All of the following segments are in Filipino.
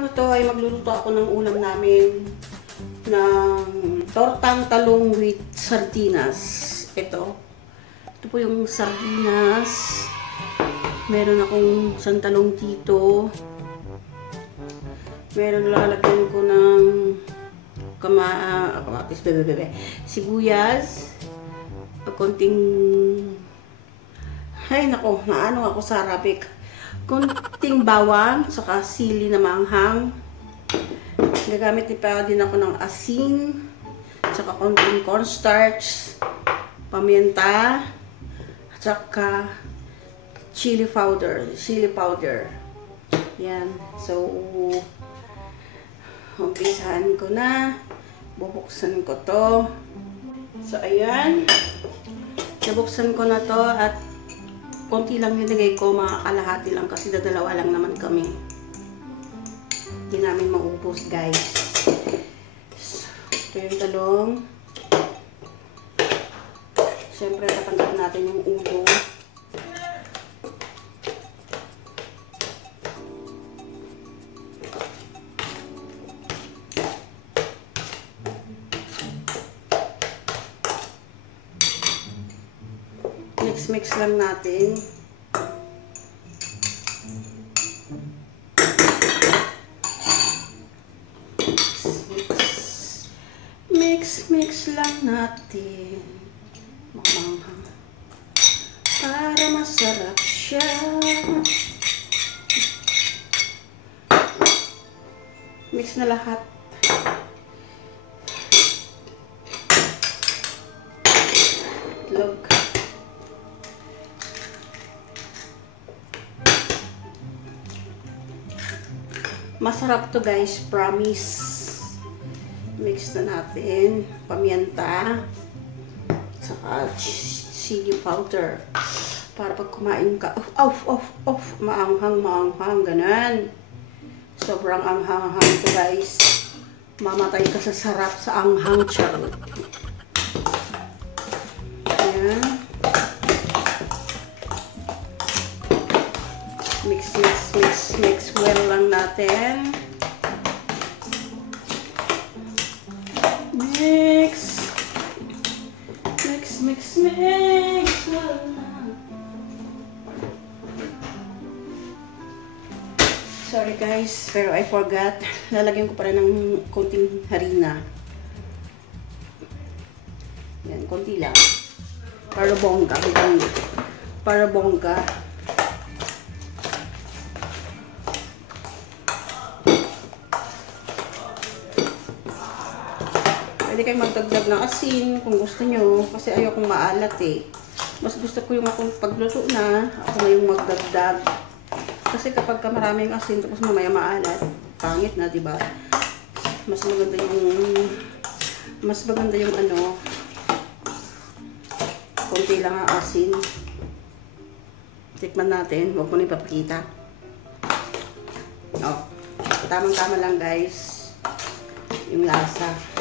araw na to ay magluluto ako ng ulam namin ng tortang talong with sardinas. Ito po yung sardinas. Meron akong isang talong dito. Meron lalagyan ko ng kamatis, sibuyas, konting, ay nako, naano ako sa Arabic, konting bawang, saka sili na maanghang. Gagamit din ako ng asin, saka konting cornstarch, paminta, saka chili powder. Yan. So, umpisahan ko na. Bubuksan ko to. So, ayan. Nabuksan ko na to at konti lang nilagay ko, mga kalahati lang kasi dadalawa lang naman kami. Hindi namin maubos, guys. So, ito yung talong. Siyempre, tatanggalin natin yung ulo. Mix lang natin. Mix lang natin. Mamanghang. Para masarap siya. Mix na lahat. Look. Masarap to, guys, promise. Mix na natin. Paminta. Saka chili powder. Para pag kumain ka, maanghang, ganun. Sobrang anghang to, guys. Mamatay ka sa sarap sa anghang, charot. Ayan. Mix well lang natin. Mix well lang. Sorry, guys, pero I forgot. Lalagyan ko pa rin ng konting harina. Yan, konti lang. Para bongga. Pwede kayong magdagdag ng asin kung gusto nyo. Kasi ayokong maalat eh. Mas gusto ko yung akong pagluto na, ako na yung magdagdag. Kasi kapag maraming asin, tapos mamaya maalat, pangit na, diba? Mas maganda yung ano, konti lang ang asin. Tikman natin. Huwag mo na ipapakita. Oh, tamang-tama lang, guys. Yung lasa.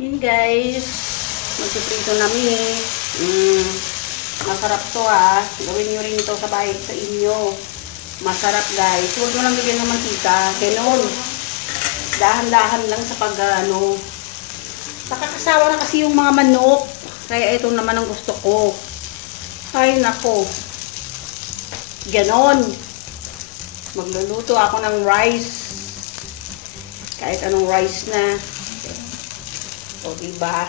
Yun, guys, magpiprito namin. Masarap to, ah. Gawin nyo rin ito sa bahay sa inyo. Masarap, guys. Huwag mo lang bigyan ng mantika. Ganon. Dahan-dahan lang sa pag-ano. Nakakasawa na kasi yung mga manok. Kaya ito naman ang gusto ko. Ay, nako. Ganon. Magluluto ako ng rice. Kahit anong rice na. O, diba?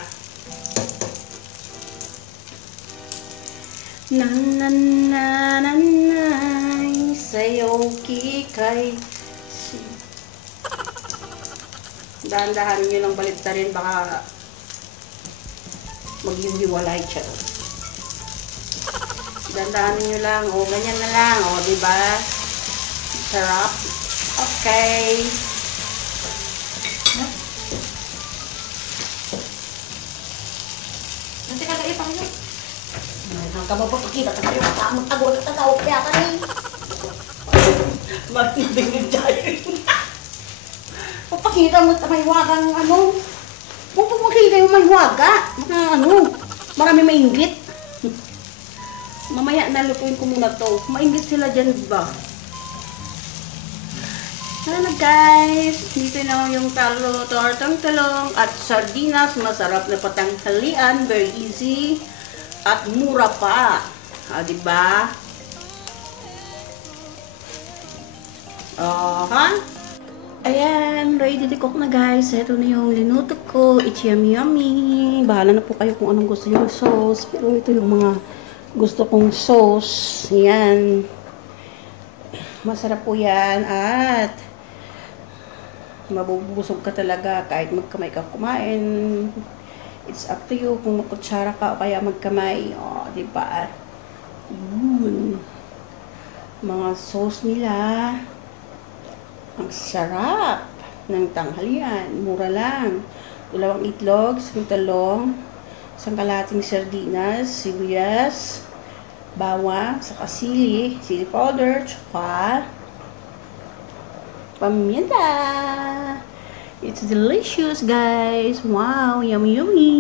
Nananay sa'yo kikay. Dahan-dahan nyo lang baliktarin, baka maghihiwalay siya. Dahan-dahan nyo lang. O, ganyan na lang. O, diba? Sarap. Okay. Nanti kagak ipang yun. Ang kamapapakita ka tayo, magtagol ka tao, kaya ka rin. Magtinding dyan. Papakita mo may wagang ano. Huwag magkita yung manhuwaga. Marami mainggit. Mamaya nalutuin ko muna to. Mainggit sila dyan ba? Ano guys, dito na yung tortang talong at sardinas. Masarap na patanghalian, very easy at mura pa. Diba? Ayan, ready to cook na guys. Ito na yung linuto ko. It's yummy yummy. Bahala na po kayo kung anong gusto yung sauce. Pero ito yung mga gusto kong sauce. Ayan. Masarap po yan at mabubusog ka talaga kahit magkamay ka kumain. It's up to you kung magkutsara ka o kaya magkamay. Diba? Mga sauce nila. Ang sarap ng tanghalian. Mura lang. 2 itlog, 1 talong, 1 kalahating sardinas, sibuyas, bawang, saka sili powder, tsaka paminta. It's delicious, guys. Wow, yummy, yummy.